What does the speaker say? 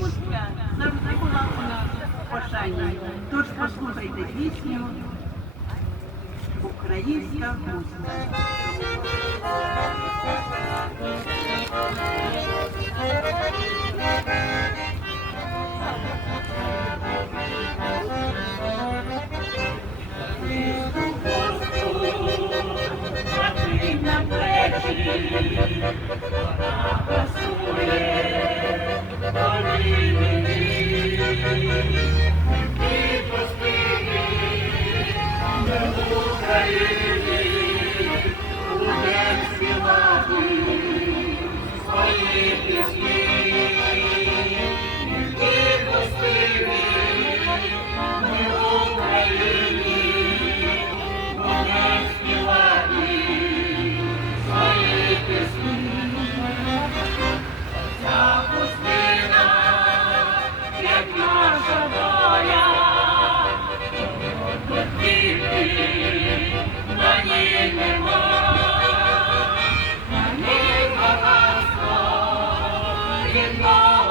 Кузька завжди була у нас пошані. Тож послухайте пісню Українська Кузька. in